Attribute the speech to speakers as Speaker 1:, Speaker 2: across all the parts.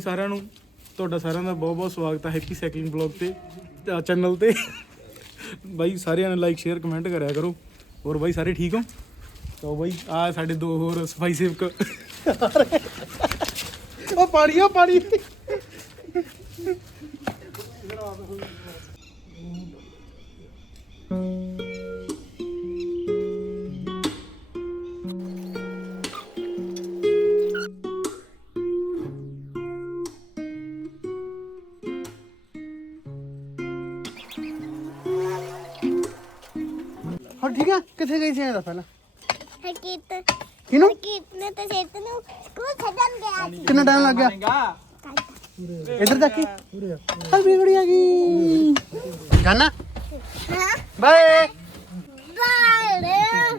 Speaker 1: ਸਾਰਿਆਂ ਨੂੰ ਤੁਹਾਡਾ ਸਾਰਿਆਂ ਦਾ ਬਹੁਤ ਬਹੁਤ ਸਵਾਗਤ ਹੈ ਹੈਪੀ ਸਾਈਕਲਿੰਗ ਬਲੌਗ ਤੇ ਚੈਨਲ ਤੇ। ਬਾਈ, ਸਾਰਿਆਂ ਨੇ ਲਾਈਕ ਸ਼ੇਅਰ ਕਮੈਂਟ ਕਰਿਆ ਕਰੋ। ਹੋਰ ਬਾਈ, ਸਾਰੇ ਠੀਕ ਹੋ? ਤਾਂ ਬਾਈ, ਆ ਸਾਡੇ ਦੋ ਹੋਰ ਸਫ਼ਾਈ ਸੇਵਕ। ਉਹ ਪਾਣੀ ਉਹ ਪਾਣੀ।
Speaker 2: ਕਿੱਥੇ ਗਈ ਸੀ ਇਹਦਾ ਪਹਿਲਾਂ?
Speaker 3: ਹਕੀਕਤ
Speaker 2: ਕਿਨੂੰ
Speaker 3: ਹਕੀਕਤ ਨੇ ਤਾਂ ਸੇਤ ਨੂੰ ਸਕੂਲ ਛੱਡਣ ਗਿਆ ਸੀ।
Speaker 2: ਕਿੰਨਾ ਟਾਈਮ ਲੱਗ ਗਿਆ? ਇੱਧਰ ਦੇਖੀ ਹਾਂ ਬਿਗੜੀ ਆ ਗਈ। ਜਾਨਾ?
Speaker 3: ਹਾਂ।
Speaker 2: ਬਾਏ।
Speaker 3: ਬਾੜੇ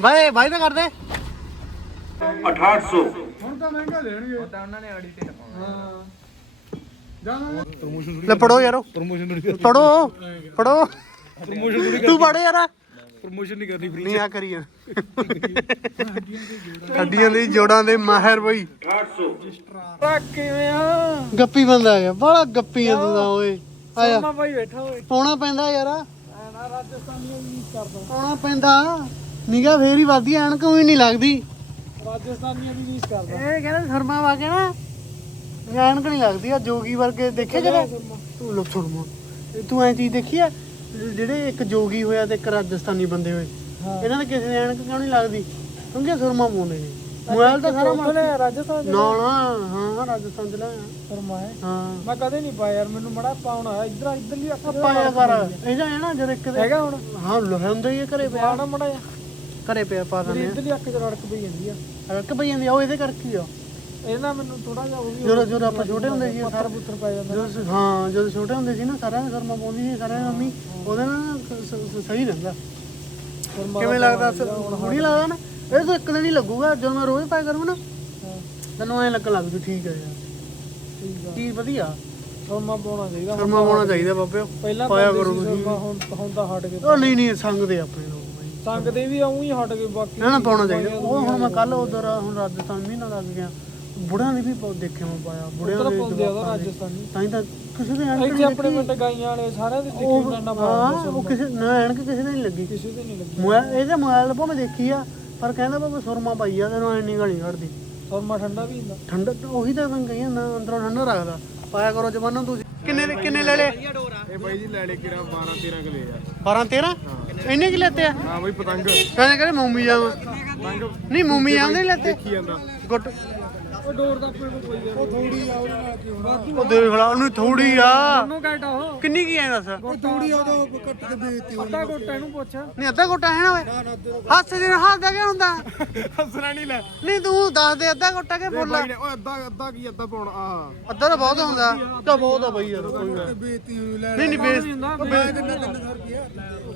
Speaker 2: ਬਾਏ ਬਾਈ ਤਾਂ ਕਰਦੇ।
Speaker 4: 1800
Speaker 1: ਹੁਣ ਤਾਂ ਮਹਿੰਗਾ ਲੈਣਗੇ ਉਹ ਤਾਂ ਉਹਨਾਂ ਨੇ ਆੜੀ ਤੇ ਹਾਂ। ਜਾਣਾ ਪ੍ਰੋਮੋਸ਼ਨ
Speaker 2: ਲੈ ਪੜੋ ਯਾਰੋ।
Speaker 1: ਪ੍ਰੋਮੋਸ਼ਨ ਥੋੜੀ
Speaker 2: ਪੜੋ ਪੜੋ
Speaker 1: ਪ੍ਰੋਮੋਸ਼ਨ ਥੋੜੀ
Speaker 2: ਤੂੰ ਪੜ ਯਾਰ।
Speaker 1: ਪ੍ਰੋਮੋਸ਼ਨ ਨਹੀਂ ਕਰਨੀ ਫ੍ਰੀ
Speaker 2: ਨਹੀਂ ਆ ਕਰੀ ਯਾਰ ਹੱਡੀਆਂ ਦੇ ਜੋੜਾਂ ਦੇ ਮਾਹਿਰ ਬਈ।
Speaker 4: 1800
Speaker 1: ਕਿਵੇਂ ਆ?
Speaker 2: ਗੱਪੀ ਬੰਦਾ ਆ ਬੜਾ ਗੱਪੀ ਆ ਤੂੰ ਓਏ। ਆਇਆ।
Speaker 1: ਮਾਂ ਬਾਈ ਬੈਠਾ ਹੋਏ
Speaker 2: ਪਾਉਣਾ ਪੈਂਦਾ ਯਾਰ।
Speaker 1: ਨਾ ਰਾਜਸਥਾਨੀ ਯੂਜ਼ ਕਰਦਾ।
Speaker 2: ਪਾਉਣਾ ਪੈਂਦਾ। ਨਿਗਾ ਫੇਰ ਹੀ ਵੱਧਦੀ ਐਨਕ ਕੋਈ ਨਹੀਂ ਲੱਗਦੀ।
Speaker 1: ਰਾਜਸਥਾਨੀਆਂ ਵੀ ਯੂਜ਼ ਕਰਦਾ।
Speaker 2: ਇਹ ਕਹਿੰਦਾ ਸ਼ਰਮਾ ਵਾ ਕੇ ਨਾ। ਐਨਕ ਨਹੀਂ ਲੱਗਦੀ ਆ ਜੋਗੀ ਵਰਗੇ ਦੇਖੇ ਜਰਾ। ਤੂੰ ਲੋ ਸ਼ਰਮਾ ਤੂੰ ਐ ਚੀਜ਼ ਦੇਖੀ ਆ? ਜਿਹੜੇ ਇੱਕ ਜੋਗੀ ਹੋਇਆ ਤੇ ਇੱਕ ਰਾਜਸਥਾਨੀ ਬੰਦੇ ਹੋਏ ਇਹਨਾਂ ਦੇ ਕਿਸੇ ਦੇ ਐਨਕ ਕਿਉਂ ਨਹੀਂ ਲੱਗਦੀ? ਕਿਉਂਕਿ ਸੁਰਮਾ ਪਾਉਂਦੇ ਨੇ। ਮੋਬਾਈਲ ਤਾਂ ਸਾਰਾ ਮਾਰ
Speaker 1: ਰਾਜਸਥਾਨ
Speaker 2: ਨਾ ਨਾ ਹਾਂ ਰਾਜਸਥਾਨ ਚ ਲਾਇਆ
Speaker 1: ਫਰਮਾ ਹੈ।
Speaker 2: ਹਾਂ।
Speaker 1: ਮੈਂ ਕਦੇ ਨਹੀਂ ਪਾਇਆ ਯਾਰ ਮੈਨੂੰ ਬੜਾ ਪਾਉਣਾ ਇਧਰ ਇਧਰਲੀ ਅੱਖ
Speaker 2: ਪਾਇਆ ਕਰ ਇਹਦਾ ਹੈ ਨਾ ਜਦ ਇੱਕ ਦੇ
Speaker 1: ਹੈਗਾ ਹੁਣ?
Speaker 2: ਹਾਂ ਲਹਿੰਦਾ ਹੀ ਘਰੇ ਪਿਆ।
Speaker 1: ਮੜਾ
Speaker 2: ਘਰੇ ਪਿਆ ਪਾ ਦਿੰਦੇ
Speaker 1: ਇਧਰਲੀ ਅੱਖ ਚ ਰੜਕ ਪਈ ਜਾਂਦੀ ਆ।
Speaker 2: ਇੱਕ ਪਈ ਜਾਂਦੀ ਆ ਉਹ ਇਹਦੇ ਕਰਕੇ ਹੀ ਆ।
Speaker 1: ਇਹ ਨਾ ਮੈਨੂੰ ਥੋੜਾ ਜਿਹਾ ਉਹ ਵੀ
Speaker 2: ਜਦੋਂ ਜਦੋਂ ਆਪਾਂ ਛੋਟੇ ਹੁੰਦੇ ਸੀ
Speaker 1: ਪੱਥਰ ਪੁੱਤਰ ਪੈ ਜਾਂਦਾ।
Speaker 2: ਜਦੋਂ ਹਾਂ ਜਦੋਂ ਛੋਟੇ ਹੁੰਦੇ ਸੀ ਨਾ ਸਾਰਿਆਂ ਦੇ ਸ਼ਰਮਾ ਪਾਉਂਦੀ ਸੀ ਸਾਰਿਆਂ ਦੀ ਮੰਮੀ ਉਹਦੇ ਨਾਲ ਸ- ਸ- ਸਹੀ ਰਹਿੰਦਾ।
Speaker 1: ਫਰਮਾ
Speaker 2: ਕਿਵੇਂ ਲੱਗਦਾ? ਹੁਣੀ ਲੱਗਦਾ ਨਾ? ਇਹ ਤਾਂ ਇੱਕ ਦਿਨ ਹੀ ਲੱਗੂਗਾ ਜਦੋਂ ਮੈਂ ਰੋਜ਼ ਪਾਇਆ ਕਰੂੰ ਨਾ। ਤੈਨੂੰ ਐ ਲੱਗਣ ਲੱਗ ਜੂ ਠੀਕ ਹੈ ਯਾਰ।
Speaker 1: ਠੀਕ ਆ।
Speaker 2: ਚੀਜ਼ ਵਧੀਆ।
Speaker 1: ਫਰਮਾ ਪਾਉਣਾ ਚਾਹੀਦਾ।
Speaker 2: ਸ਼ਰਮਾ ਪਾਉਣਾ ਚਾਹੀਦਾ ਬਾਬਿਓ
Speaker 1: ਪਹਿਲਾਂ
Speaker 2: ਪਾਇਆ
Speaker 1: ਪਾਉਂਦੇ
Speaker 2: ਕਰੋ
Speaker 1: ਸੀ
Speaker 2: ਤੁਸੀਂ
Speaker 1: ਫਰਮਾ, ਹੁਣ ਹੁਣ ਤਾਂ ਹਟ ਗਏ।
Speaker 2: ਉਹ ਨਹੀਂ ਨਹੀਂ ਸੰਗਦੇ ਆਪਣੇ ਲੋਕ ਬਾਈ।
Speaker 1: ਸੰਗ ਦੇ ਵੀ ਆਉਂ ਹੀ ਹਟ ਗਏ ਬਾਕੀ
Speaker 2: ਨਾ ਨਾ ਪਾਉਣਾ ਚਾਹੀਦਾ। ਉਹ ਹੁਣ ਮੈਂ ਕੱਲ ਉਧਰ ਹੁਣ ਰਾਜਸਥਾਨ ਮਹੀਨਾ ਲੱਗ ਗਿਆ। ਬੁੜਿਆਂ ਦੇ ਵੀ ਬਹੁਤ ਦੇਖੇ ਮੈਂ ਪਾਇਆ ਬੁੜਿਆਂ ਦੇ
Speaker 1: ਪਾਉਂਦੇ ਆ
Speaker 2: ਜਵਾਕਾਂ ਦੇ।
Speaker 1: ਰਾਜਸਥਾਨੀ।
Speaker 2: ਤਾਂ ਹੀ ਤਾਂ ਕਿਸੇ ਦੇ ਐਨਕ
Speaker 1: ਇੱਥੇ ਆਪਣੇ ਪਿੰਡ ਗਾਈਆਂ ਵਾਲੇ ਸਾਰਿਆਂ ਦੇ ਦੇਖੀ
Speaker 2: ਉਹ
Speaker 1: ਨਾ ਨਾ
Speaker 2: ਹਾਂ ਉਹ ਕਿਸੇ ਨਾ ਐਨਕ ਕਿਸੇ ਦੇ ਨਹੀਂ ਲੱਗੀ।
Speaker 1: ਕਿਸੇ ਦੇ ਨਹੀਂ ਲੱਗੀ।
Speaker 2: ਮੋਬਾਈਲ ਇਹਦੇ ਮੋਬਾਈਲ ਤੋਂ ਮੈਂ ਦੇਖੀ ਆ ਪਰ ਕਹਿੰਦਾ ਬਾਬਾ ਸੁਰਮਾ ਪਾਈ ਆ ਤੈਨੂੰ ਐਨੀ ਗਾਲੀ ਕੱਢਦੀ।
Speaker 1: ਫਰਮਾ ਠੰਡਾ ਵੀ ਹੁੰਦਾ।
Speaker 2: ਠੰਡਾ ਉਹੀ ਤਾਂ ਮੈਂ ਕਹੀ ਨਾ ਅੰਦਰੋਂ ਠੰਡਾ ਰੱਖਦਾ। ਪਾਇਆ ਕਰੋ ਜਵਾਨੋ ਤੁਸੀਂ। ਕਿੰਨੇ ਦੇ ਕਿੰਨੇ ਲੈ ਲਏ?
Speaker 1: ਇਹ ਬਾਈ ਜੀ ਲੈ ਲੈ ਕਿਰਾ 12 13 ਕਿਲੇ ਆ।
Speaker 2: 12 13 ਇੰਨੇ ਕਿ ਲੈਤੇ ਆ?
Speaker 1: ਹਾਂ ਬਾਈ ਪਤੰਗ।
Speaker 2: ਕਹਿੰਦੇ ਕਹਿੰਦੇ ਮੂਮੀ ਜਾਵਾਂ ਨਹੀਂ ਮੂਮੀ ਜਾਂਦੇ ਨਹੀਂ ਲੈਤੇ?
Speaker 1: ਕੀ ਜਾਂਦਾ।
Speaker 2: ਗੁੱਟ
Speaker 1: ਉਹ ਡੋਰ ਦਾ ਆਪਣੇ ਕੋਲ ਕੋਈ ਆ। ਉਹ ਥੋੜੀ ਆ ਉਹਦੇ ਨਾਲ ਕੀ ਹੁੰਦਾ
Speaker 2: ਉਹ ਦੇਖ ਲਾ ਉਹਨੂੰ ਥੋੜੀ ਆ।
Speaker 1: ਉਹਨੂੰ ਕਹਿਟਾ ਉਹ।
Speaker 2: ਕਿੰਨੀ ਕੀ ਐ ਦੱਸ?
Speaker 1: ਥੋੜੀ ਆ ਉਹ ਕੱਟ ਕੇ ਦੇਤੀ ਅੱਧਾ ਗੋਟਾ ਇਹਨੂੰ ਪੁੱਛ।
Speaker 2: ਨਹੀਂ ਅੱਧਾ ਗੋਟਾ ਹੈ ਨਾ ਓਏ? ਹੱਥ ਦੇ ਹੱਥ ਦਾ ਕੀ ਹੁੰਦਾ?
Speaker 1: ਹੱਸਣਾ ਨਹੀਂ ਲੈ।
Speaker 2: ਨਹੀਂ ਤੂੰ ਦੱਸ ਦੇ ਅੱਧਾ ਗੋਟਾ ਕਿ ਫੁੱਲ ਆ?
Speaker 1: ਨੇ ਓਏ ਅੱਧਾ ਅੱਧਾ ਕੀ ਅੱਧਾ ਪਾਉਣਾ ਆ।
Speaker 2: ਅੱਧਾ ਤਾਂ ਬਹੁਤ ਹੁੰਦਾ। ਤਾਂ ਬਹੁਤ ਆ ਬਈ ਯਾਰ ਕੋਈ
Speaker 1: ਲੈ
Speaker 2: ਨਹੀਂ ਨਹੀਂ ਬੇਸ
Speaker 1: ਮੈਂ ਦਿੰਦਾ ਤਿੰਨ ਹਜ਼ਾਰ ਕੀ ਆ?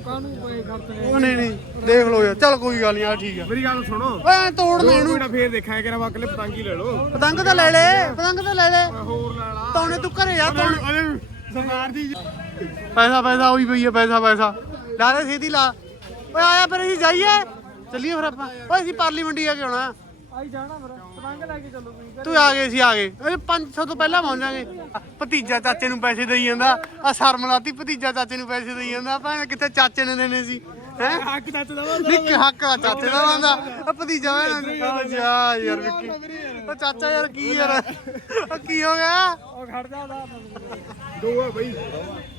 Speaker 1: ਕਾਹਨੂੰ ਖਰਚਣੇ
Speaker 2: ਉਹ ਨਹੀਂ ਨਹੀਂ ਦੇਖ ਲਓ ਯਾਰ ਚੱਲ ਕੋਈ ਗੱਲ ਨਹੀਂ ਆ ਠੀਕ ਆ।
Speaker 1: ਮੇਰੀ ਗੱਲ ਸੁਣੋ।
Speaker 2: ਓਏ ਐਂ ਤੋੜ ਦੇ ਇਹਨੂੰ।
Speaker 1: ਕੋਈ ਫੇਰ ਦੇਖਾਂ ਕਿ ਰਵਾ ਅਗਲੇ ਪਤੰਗ ਲੈ ਲਓ।
Speaker 2: ਪਤੰਗ ਤਾਂ ਲੈ ਲੈ ਪਤੰਗ ਤਾਂ ਲੈ ਲੈ।
Speaker 1: ਹੋਰ ਲੈ ਲਾ
Speaker 2: ਤੌਣੇ ਤੂੰ ਘਰੇ ਜਾ ਤੌਣੇ
Speaker 1: ਸਰਕਾਰ ਦੀ
Speaker 2: ਪੈਸਾ ਪੈਸਾ ਹੋਈ ਪਈ ਹੈ ਪੈਸਾ ਪੈਸਾ। ਲਾ ਦੇ ਛੇਤੀ ਲਾ। ਓਏ ਆਇਆ ਫਿਰ ਅਸੀਂ ਜਾਈਏ। ਚੱਲੀਏ ਫਿਰ ਆਪਾਂ। ਓਏ ਅਸੀਂ ਪਾਰਲੀ ਮੰਡੀ ਆ ਕੇ ਆਉਣਾ।
Speaker 1: ਆਈ ਜਾਣਾ ਫਿਰ। ਪਤੰਗ ਲੈ ਕੇ ਚੱਲੋ ਤੁਸੀਂ।
Speaker 2: ਤੂੰ ਆ ਗਏ ਸੀ ਆ ਗਏ। ਓਏ 500 ਤੋਂ ਪਹਿਲਾਂ ਪਹੁੰਚ ਜਾਗੇ। ਭਤੀਜਾ ਚਾਚੇ ਨੂੰ ਪੈਸੇ ਦੇਈ ਜਾਂਦਾ। ਆ ਸ਼ਰਮ ਲਾਤੀ ਭਤੀਜਾ ਚਾਚੇ ਨੂੰ ਪੈਸੇ ਦੇਈ ਜਾਂਦਾ। ਭਾਵੇਂ ਕਿੱਥੇ ਚਾਚੇ ਨੇ ਦੇਣੇ ਸੀ। ਹੈ?
Speaker 1: ਹੱਕ ਦੱਸ ਦਵਾ
Speaker 2: ਨਿੱਕ ਹੱਕ ਆ ਚਾਚੇ ਦਾ ਬੰਦਾ ਆ ਭਤੀਜਾ ਵੇ ਜਾ ਯਾਰ ਵਿੱਕੀ ਉਹ ਚਾਚਾ ਯਾਰ ਕੀ ਯਾਰ? ਉਹ ਕੀ ਹੋ ਗਿਆ?
Speaker 1: ਉਹ ਖੜ ਜਾ ਦਾ ਦੋ ਆ ਬਈ।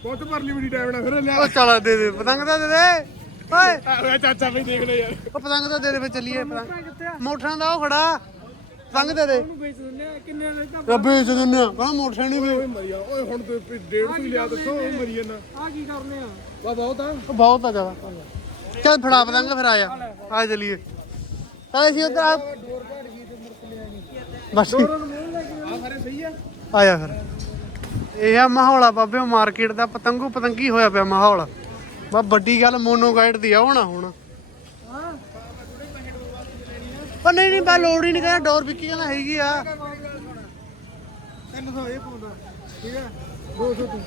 Speaker 1: ਬਹੁਤ ਪਰਲੀ ਮੜੀ ਟਾਈਮ ਨਾਲ ਫਿਰ ਲਿਆ।
Speaker 2: ਉਹ ਚਲ ਦੇ ਦੇ ਪਤੰਗ ਤਾਂ ਦੇ ਦੇ। ਓਏ।
Speaker 1: ਓਏ ਚਾਚਾ ਬਈ ਦੇਖ ਲੈ ਯਾਰ।
Speaker 2: ਉਹ ਪਤੰਗ ਤਾਂ ਦੇ ਦੇ ਫੇ ਚੱਲੀਏ। ਪਤੰਗ
Speaker 1: ਕਿੱਥੇ ਆ?
Speaker 2: ਮੋਟਰਾਂ ਦਾ ਉਹ ਖੜਾ। ਪਤੰਗ ਦੇ ਦੇ।
Speaker 1: ਉਹਨੂੰ ਵੇਚ ਦਿੰਦੇ ਆ। ਕਿੰਨੇ ਦੇ ਤਾਂ
Speaker 2: ਰੱਬੇ ਵੇਚ ਦਿੰਨੇ ਆ। ਕਹਿੰਦਾ ਮੋਟਰਾਂ ਨਹੀਂ ਵੇ
Speaker 1: ਮਰੀਆ ਓਏ ਹੁਣ ਤੇ 150 ਹੀ ਲਿਆ ਦੱਸੋ ਉਹ ਮਰੀ ਜਾਂਦਾ। ਆ ਕੀ ਕਰਨੇ ਆ। ਵਾ ਬਹੁਤ ਆ
Speaker 2: ਬਹੁਤ ਆ ਜਾਵਾ ਚੱਲ ਫੜਾ ਪਤੰਗ, ਫਿਰ ਆਇਆ। ਆ ਚੱਲੀਏ। ਤਾਂ ਅਸੀਂ ਉਧਰ ਆ। ਬਸ। ਆਇਆ ਫਿਰ। ਇਹ ਆ ਮਾਹੌਲ ਬਾਬੇ ਮਾਰਕੀਟ ਦਾ ਪਤੰਗੂ ਪਤੰਗੀ ਹੋਇਆ ਪਿਆ ਮਾਹੌਲ। ਬਾ ਵੱਡੀ ਗੱਲ, ਮੋਨੋ ਗਾਈਡ ਦੀ ਆ ਹੋਣਾ ਹੁਣ। ਉਹ ਨਹੀਂ ਨਹੀਂ ਬਾ ਲੋੜ ਹੀ ਨਹੀਂ, ਕਹਿੰਦਾ ਡੋਰ ਵਿੱਕੀ ਕਹਿੰਦਾ ਹੈਗੀ ਆ।
Speaker 1: 300 ਇਹ ਪਾਉਂਦਾ ਠੀਕ ਆ? 200 ਤੂੰ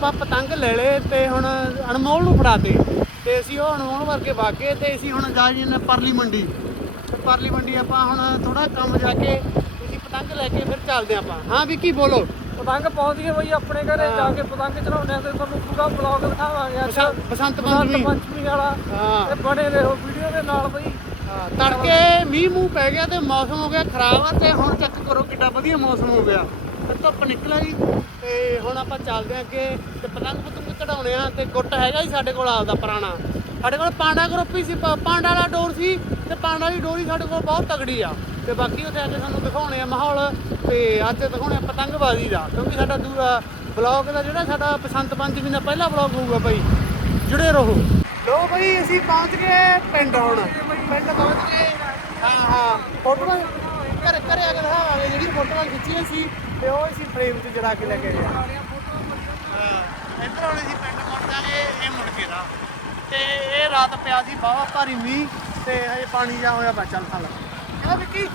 Speaker 2: ਆਪਾਂ ਪਤੰਗ ਲੈ ਲਏ ਤੇ ਹੁਣ ਅਨਮੋਲ ਨੂੰ ਫੜਾਤੇ। ਤੇ ਅਸੀਂ ਉਹ ਅਨਮੋਲ ਵਰਗੇ ਵਾਗੇ ਤੇ ਅਸੀਂ ਹੁਣ ਜਾ ਜੀ ਨੇ ਪਰਲੀ ਮੰਡੀ। ਤੇ ਪਰਲੀ ਮੰਡੀ ਆਪਾਂ ਹੁਣ ਥੋੜਾ ਕੰਮ ਜਾ ਕੇ ਅਸੀਂ ਪਤੰਗ ਲੈ ਕੇ ਫਿਰ ਚੱਲਦੇ ਆਪਾਂ। ਹਾਂ ਵਿੱਕੀ ਬੋਲੋ।
Speaker 4: ਪਤੰਗ ਪਹੁੰਚ ਗਏ ਬਈ ਆਪਣੇ ਘਰੇ ਜਾ ਕੇ ਪਤੰਗ ਚੜਾਉਂਦੇ ਆ ਤੇ ਤੁਹਾਨੂੰ ਪੂਰਾ ਬਲੌਗ ਦਿਖਾਵਾਂਗੇ ਅੱਜ।
Speaker 2: ਬਸੰਤ- ਪੰਚਮੀ।
Speaker 4: ਪੰਚਮੀ ਵਾਲਾ।
Speaker 2: ਹਾਂ।
Speaker 4: ਤੇ ਬਣੇ ਰਹੋ ਵੀਡੀਓ ਦੇ ਨਾਲ ਬਈ।
Speaker 2: ਤੜਕੇ ਮੀਂਹ ਮੂੰਹ ਪੈ ਗਿਆ ਤੇ ਮੌਸਮ ਹੋ ਗਿਆ ਖਰਾਬ ਆ ਤੇ ਹੁਣ ਚੈੱਕ ਕਰੋ ਕਿੱਡਾ ਵਧੀਆ ਮੌਸਮ ਹੋ ਗਿਆ। ਤੇ ਧੁੱਪ ਨਿਕਲ ਆਈ ਤੇ ਹੁਣ ਆਪਾਂ ਚੱਲਦੇ ਆਂ ਅੱਗੇ ਤੇ ਪਤੰਗ ਪਤੰਗ ਚੜਾਉਣੇ ਆ ਤੇ ਗੁੱਟ ਹੈਗਾ ਹੀ ਸਾਡੇ ਕੋਲ ਆਪਦਾ ਪੁਰਾਣਾ। ਸਾਡੇ ਕੋਲ ਪਾਂਡਾ ਗਰੁੱਪ ਹੀ ਸੀ ਪਾਂਡਾ ਵਾਲਾ ਡੋਰ ਸੀ ਤੇ ਪਾਂਡਾ ਵਾਲੀ ਡੋਰੀ ਸਾਡੇ ਕੋਲ ਬਹੁਤ ਤਗੜੀ ਆ। ਤੇ ਬਾਕੀ ਉੱਥੇ ਅੱਜ ਸਾਨੂੰ ਦਿਖਾਉਣੇ ਆ ਮਾਹੌਲ ਤੇ ਅੱਜ ਦਿਖਾਉਣੇ ਆ ਪਤੰਗਬਾਜ਼ੀ ਦਾ, ਕਿਉਂਕਿ ਸਾਡਾ ਦੂਰਾ ਬਲੌਗ ਦਾ ਜਿਹੜਾ ਸਾਡਾ ਬਸੰਤ ਪੰਚਮੀ ਦਾ ਪਹਿਲਾ ਬਲੌਗ ਹੋਊਗਾ ਬਾਈ। ਜੁੜੇ ਰਹੋ। ਲੋ ਬਈ ਅਸੀਂ ਪਹੁੰਚ ਗਏ ਪਿੰਡ ਹੁਣ। ਪਿੰਡ ਪਹੁੰਚ ਗਏ। ਹਾਂ ਹਾਂ। ਫੋਟੋਆਂ ਘਰੇ ਘਰੇ ਆ ਕੇ ਦਿਖਾਵਾਂਗੇ ਜਿਹੜੀ ਫੋਟੋਆਂ ਖਿੱਚੀਆਂ ਸੀ ਤੇ ਉਹ ਅਸੀਂ ਫਰੇਮ 'ਚ ਜੜਾ ਕੇ ਲੈ ਕੇ ਗਏ ਹਾਂ ਇੱਧਰ ਹੁਣ ਅਸੀਂ ਪਿੰਡ ਮੁੜ ਜਾਾਂਗੇ ਇਹ ਮੁੜ ਕੇ ਦਾ। ਤੇ ਇਹ ਰਾਤ ਪਿਆ ਸੀ ਬਾਵਾ ਭਾਰੀ ਮੀਂਹ ਤੇ ਹਜੇ ਪਾਣੀ ਜਾ ਹੋਇਆ ਬਾ ਚੱਲ ਥਲ। ਕਿਹਦਾ ਵਿੱਕੀ?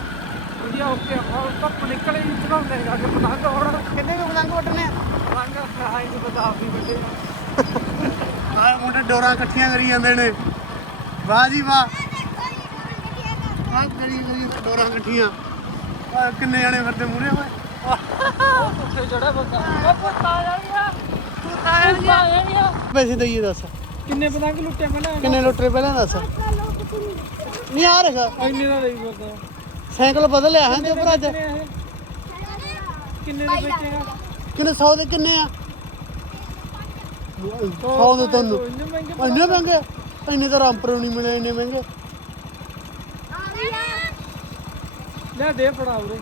Speaker 4: ਵਧੀਆ ਓਕੇ ਹੁਣ ਧੁੱਪ ਨਿਕਲੇ ਹੀ ਚੜਾਉਂਦੇ ਜਾ ਕੇ ਪਤੰਗ ਹੁਣ
Speaker 2: ਕਿੰਨੇ ਕੁ ਪਤੰਗ ਵੱਟਣੇ ਆ?
Speaker 4: ਪਤੰਗ ਹਾਈ ਨੂੰ ਪਤਾ ਆਪ ਹੀ ਵੱਡੇ
Speaker 2: ਆਹ ਮੁੰਡੇ ਡੋਰਾਂ ਇਕੱਠੀਆਂ ਕਰੀ ਜਾਂਦੇ ਨੇ। ਵਾਹ ਜੀ ਵਾਹ। ਆਹ ਕਰੀ ਕਰੀ ਡੋਰਾਂ ਇਕੱਠੀਆਂ। ਆਹ ਕਿੰਨੇ ਜਣੇ ਫਿਰਦੇ ਮੂਰੇ ਹੋਏ
Speaker 4: ਉੱਥੇ ਚੜਾ ਬੰਦਾ ਉਹ ਪੁੱਤ ਆ ਜਾਣਗਾ ਪੁੱਤ ਆ ਜਾਣਗਾ
Speaker 2: ਪੈਸੇ ਦਈਏ ਦੱਸ।
Speaker 4: ਕਿੰਨੇ ਪਤੰਗ ਲੁੱਟੇ ਪਹਿਲਾਂ?
Speaker 2: ਕਿੰਨੇ ਲੁੱਟਰੇ ਪਹਿਲਾਂ ਦੱਸ? ਨਹੀਂ ਆ ਰਿਹਾ।
Speaker 4: ਇੰਨੇ ਦਾ ਲਈ ਫਿਰਦਾ।
Speaker 2: ਸਾਈਕਲ ਬਦਲ ਲਿਆ ਹਾਂ ਤੇ ਉੱਪਰ ਅੱਜ।
Speaker 4: ਕਿੰਨੇ ਦੇ ਵੇਚੇਗਾ
Speaker 2: ਕਿੰਨੇ 100 ਦੇ ਕਿੰਨੇ ਆ? 100 ਦੇ
Speaker 4: ਮਹਿੰਗੇ
Speaker 2: ਇੰਨੇ ਮਹਿੰਗੇ? ਇੰਨੇ ਤਾਂ ਰਾਮਪੁਰ ਨਹੀਂ ਮਿਲੇ ਇੰਨੇ ਮਹਿੰਗੇ।
Speaker 4: ਲੈ ਦੇ ਫੜਾ ਉਰੇ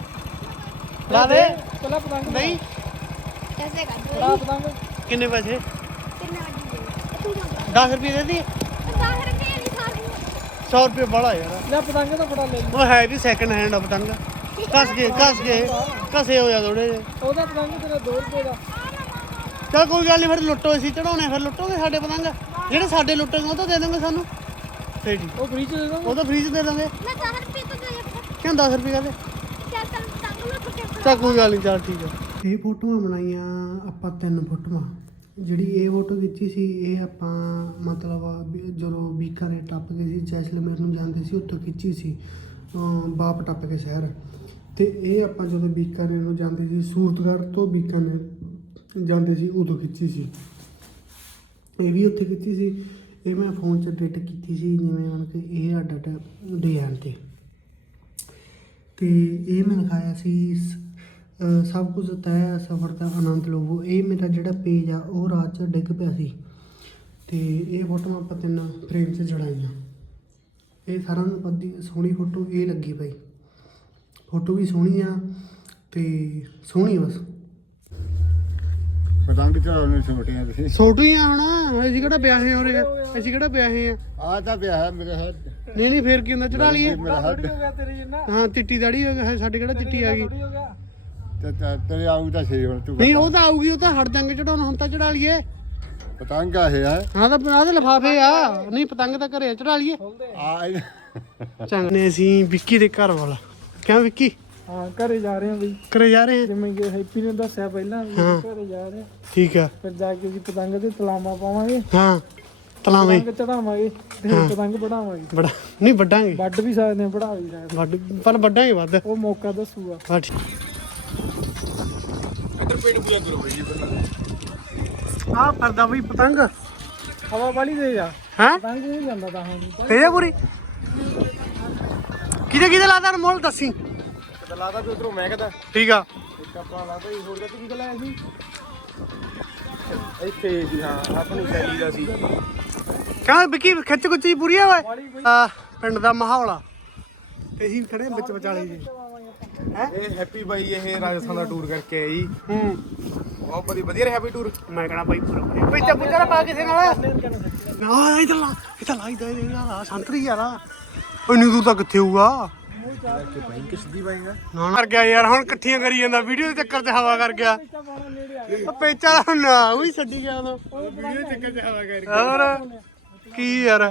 Speaker 2: ਲਾ ਦੇ
Speaker 4: ਪਹਿਲਾਂ ਪਤੰਗ
Speaker 2: ਨਹੀਂ
Speaker 3: कैसे कर
Speaker 4: ਫੜਾ ਪਤੰਗ
Speaker 2: ਕਿੰਨੇ ਪੈਸੇ
Speaker 3: कितने बड़ी तू
Speaker 2: 10 ਰੁਪਏ ਦੇ ਦੀ
Speaker 3: बाहर के नहीं खा
Speaker 2: 100 ਰੁਪਏ ਬੜਾ ਯਾਰ
Speaker 4: ਲੈ ਪਤੰਗ ਤਾਂ ਫੜਾ ਲੈ ਲਈ।
Speaker 2: ਉਹ ਹੈ ਵੀ ਸੈਕੰਡ ਹੈਂਡ ਆ ਪਤੰਗ ਕੱਸ ਕੇ ਕੱਸ ਕੇ ਕਸੇ ਹੋ ਜਾ ਥੋੜੇ ਜਿਹੇ
Speaker 4: ਉਹਦਾ ਪਤੰਗ ਤੇਰਾ 2 ਰੁਪਏ ਦਾ
Speaker 2: ਚਲ ਕੋਈ ਗੱਲ ਨਹੀਂ ਫਿਰ ਲੁੱਟੋ ਅਸੀਂ ਚੜਾਉਣੇ ਫਿਰ ਲੁੱਟੋਗੇ ਸਾਡੇ ਪਤੰਗ ਜਿਹੜੇ ਸਾਡੇ ਲੁੱਟੋਗੇ ਉਹ ਤਾਂ ਦੇ ਦੋਗੇ ਸਾਨੂੰ ਫੇਰ ਠੀਕ
Speaker 4: ਉਹ ਫ੍ਰੀ ਚ ਦੇ ਦਾਂਗੇ
Speaker 2: ਉਹ ਤਾਂ ਫ੍ਰੀ ਚ ਦੇ ਦਾਂਗੇ
Speaker 3: मैं बाहर पे तो गया
Speaker 2: ਕਿਉਂ 10 ਰੁਪਏ
Speaker 3: ਕਾਲੇ ਚੱਲ
Speaker 2: ਚੱਲ ਤੰਗ ਨਾ ਕਰਕੇ ਚੱਲ ਠੀਕ ਹੈ ਇਹ ਫੋਟੋਆਂ ਬਣਾਈਆਂ ਆਪਾਂ ਤਿੰਨ ਫੋਟੋਆਂ। ਜਿਹੜੀ ਇਹ ਫੋਟੋ ਖਿੱਚੀ ਸੀ ਇਹ ਆਪਾਂ ਮਤਲਬ ਜਦੋਂ ਬੀਕਾਨੇ ਟੱਪ ਗਏ ਸੀ ਜੈਸਲਮੇਰ ਨੂੰ ਜਾਂਦੇ ਸੀ ਉੱਥੋਂ ਖਿੱਚੀ ਸੀ। ਬਾਪ ਟੱਪ ਕੇ ਸ਼ਹਿਰ। ਤੇ ਇਹ ਆਪਾਂ ਜਦੋਂ ਬੀਕਾਨੇ ਨੂੰ ਜਾਂਦੇ ਸੀ ਸੂਰਤਗੜ ਤੋਂ ਬੀਕਾਨੇ ਜਾਂਦੇ ਸੀ ਉਦੋਂ ਖਿੱਚੀ ਸੀ। ਇਹ ਵੀ ਉੱਥੇ ਖਿੱਚੀ ਸੀ। ਇਹ ਮੈਂ ਫੋਨ 'ਚ ਐਡਿਟ ਕੀਤੀ ਸੀ ਜਿਵੇਂ ਹੁਣ ਕਿ ਇਹ ਐਡਿਟ ਡਿਜ਼ਾਈਨ ਤੇ। ਤੇ ਇਹ ਮੈਂ ਲਿਖਾਇਆ ਸੀ ਸਭ ਕੁਝ ਤੈਅ ਸਫ਼ਰ ਦਾ ਆਨੰਦ ਲਵੋ। ਇਹ ਮੇਰਾ ਜਿਹੜਾ ਪੇਜ ਆ ਉਹ ਰਾਤ ਚ ਡਿੱਗ ਪਿਆ ਸੀ। ਤੇ ਇਹ ਫੋਟੋ ਆਪਾਂ ਤਿੰਨ ਫਰੇਮ 'ਚ ਜੜਾਈਆਂ। ਇਹ ਸਾਰਿਆਂ ਨੂੰ ਪੱਦੀ ਸੋਹਣੀ ਫੋਟੋ ਇਹ ਲੱਗੀ ਪਈ। ਫੋਟੋ ਵੀ ਸੋਹਣੀ ਆ ਤੇ ਸੋਹਣੀ ਬਸ।
Speaker 5: ਪਤੰਗ ਚੜਾਉਣੇ ਛੋਟੀਆਂ ਤੁਸੀਂ।
Speaker 2: ਛੋਟੀਆਂ ਹੁਣ। ਅਸੀਂ ਕਿਹੜਾ ਵਿਆਹੇ ਹੋ ਰਹੇ ਅਸੀਂ ਕਿਹੜਾ ਵਿਆਹੇ ਆ
Speaker 5: ਆ ਤਾਂ ਪਿਆ ਹੈ ਮੇਰੇ ਹੱਥ
Speaker 2: ਨਹੀਂ ਨਹੀਂ ਫੇਰ ਕੀ ਹੁੰਦਾ? ਚੜਾ ਲਈਏ।
Speaker 5: ਮੇਰਾ ਹੱਥ
Speaker 4: ਥੋੜੀ ਹੋ ਗਿਆ ਤੇਰੇ ਜਿੰਨਾ।
Speaker 2: ਹਾਂ ਚਿੱਟੀ ਦਾੜੀ ਹੋ ਗਈ ਸਾਡੇ ਕਿਹੜਾ ਚਿੱਟੀ ਆ ਗਈ?
Speaker 4: ਹੋ ਗਿਆ।
Speaker 5: ਤੇ ਤੇ- ਤੇਰੇ ਆਉ ਤਾਂ ਸਹੀ ਹੁਣ ਤੂੰ
Speaker 2: ਨਹੀਂ ਉਹ ਤਾਂ ਆਊਗੀ ਉਹ ਤਾਂ ਹਟ ਜਾਂਗੇ ਚੜਾਉਣਾ ਹੁਣ ਤਾਂ ਚੜਾ ਲਈਏ।
Speaker 5: ਪਤੰਗ ਆ ਇਹ ਹੈ?
Speaker 2: ਹਾਂ ਤਾਂ ਆਹ ਦੇ ਲਫਾਫੇ ਆ। ਨਹੀਂ ਪਤੰਗ ਤਾਂ ਘਰੇ ਚੜਾ ਲਈਏ।
Speaker 5: ਆ
Speaker 2: ਚੰਗਾ ਨੇ ਅਸੀਂ ਵਿੱਕੀ ਦੇ ਘਰ ਵਾਲਾ। ਕਿਉਂ ਵਿੱਕੀ?
Speaker 4: ਹਾਂ ਘਰੇ ਜਾ ਰਹੇ ਹਾਂ ਬਈ।
Speaker 2: ਘਰੇ ਜਾ ਰਹੇ? ਹਾਂ
Speaker 4: ਜਿਵੇਂ ਕਿ ਹੈਪੀ ਨੇ ਦੱਸਿਆ ਪਹਿਲਾਂ ਵੀ
Speaker 2: ਹਾਂ।
Speaker 4: ਘਰੇ ਜਾ ਰਹੇ ਹਾਂ।
Speaker 2: ਠੀਕ ਆ।
Speaker 4: ਫਿਰ ਜਾ ਕੇ ਅਸੀਂ ਪਤੰਗ ਦੇ ਤਲਾਮਾ ਪਾਵਾਂਗੇ।
Speaker 2: ਹਾਂ। ਤਲਾਵੇਂ
Speaker 4: ਪਤੰਗ ਚੜਾਵਾਂਗੇ ਤੇ ਪਤੰਗ ਵਧਾਵਾਂਗੇ
Speaker 2: ਬੜਾ ਨਹੀਂ ਵੱਡਾਂਗੇ।
Speaker 4: ਵੱਢ ਵੀ ਸਕਦੇ ਹਾਂ ਵੜਾ ਵੀ ਸਕਦੇ
Speaker 2: ਵੱਡ ਪਰ ਵੱਡਾਂਗੇ ਵੱਧ।
Speaker 4: ਉਹ ਮੌਕਾ ਦੱਸੂਗਾ।
Speaker 2: ਹਾਂ ਠੀਕ। ਆ ਫਰਦਾ ਬਈ ਪਤੰਗ।
Speaker 4: ਹਵਾ ਵਾਲੀ ਦੇ ਜਾ
Speaker 2: ਹੈ?
Speaker 4: ਪਤੰਗ ਨਹੀਂ ਜਾਂਦਾ ਤਾਂ ਹੁਣ।
Speaker 2: ਤੇ ਪੂਰੀ। ਕਿਹਦੇ ਕਿਹਦੇ ਲਾਦਾ ਮੋਲ ਦੱਸੀ।
Speaker 1: ਕਿਤੇ ਲਾਦਾ ਵੀ ਉਧਰੋਂ ਮੈਂ ਕਹਦਾ
Speaker 2: ਠੀਕ ਆ।
Speaker 1: ਇੱਕ ਆਪਾਂ ਲਾਦਾ ਹੀ ਹੋਰ ਕਿਤੇ ਕਿਤੇ ਲਾਇਆ ਸੀ। ਇੱਥੇ ਜੀ ਹਾਂ ਆਪਣੀ ਸ਼ੈਲੀ ਦਾ ਸੀ।
Speaker 2: ਕਹਿੰਦਾ ਵਿੱਕੀ? ਖਿੱਚ ਕੁੱਚੀ ਪੂਰੀ ਆ ਓਏ? ਆ ਪਿੰਡ ਦਾ ਮਾਹੌਲ ਆ। ਤੇ ਅਸੀਂ ਖੜੇ ਹਾਂ ਵਿੱਚ ਵਿਚਾਲੇ ਜੀ।
Speaker 1: ਇਹ ਹੈਪੀ ਬਾਈ ਇਹ ਰਾਜਸਥਾਨ ਦਾ ਟੂਰ ਕਰਕੇ ਜੀ।
Speaker 2: ਹੂੰ।
Speaker 1: ਬਹੁਤ ਵਧੀਆ ਵਧੀਆ ਰਿਹਾ ਹੈਪੀ ਟੂਰ
Speaker 2: ਮੈਂ ਕਹਣਾ ਬਾਈ ਪੂਰਾ ਵਧੀਆ ਪਿੱਛੇ ਪੁੱਛਣਾ ਪਾ ਕਿਸੇ ਨਾਲ। ਨਾ ਇਧਰ ਲਾ ਇਧਰ ਲਾ ਇਧਰ ਲਾ ਸੰਤਰੀ ਯਾਰ ਇੰਨੀ ਦੂਰ ਤੱਕ ਕਿੱਥੇ ਹੋਊਗਾ?
Speaker 1: ਬਾਈ ਕਿਸ ਦੀ ਬਾਈਗਾ
Speaker 2: ਨਾ ਨਾ ਕਰ ਗਿਆ ਯਾਰ ਹੁਣ ਇਕੱਠੀਆਂ ਕਰੀ ਜਾਂਦਾ ਵੀਡੀਓ ਦੇ ਚੱਕਰ 'ਚ ਹਵਾ ਕਰ ਗਿਆ। ਉਹ ਪੇਚਾ ਨਾ ਉਹੀ ਛੱਡੀ ਗਿਆ ਉਦੋਂ। ਵੀਡੀਓ ਦੇ ਚੱਕਰ 'ਚ ਹਵਾ ਕਰ ਗਿਆ। ਹੋਰ ਕੀ ਯਾਰ?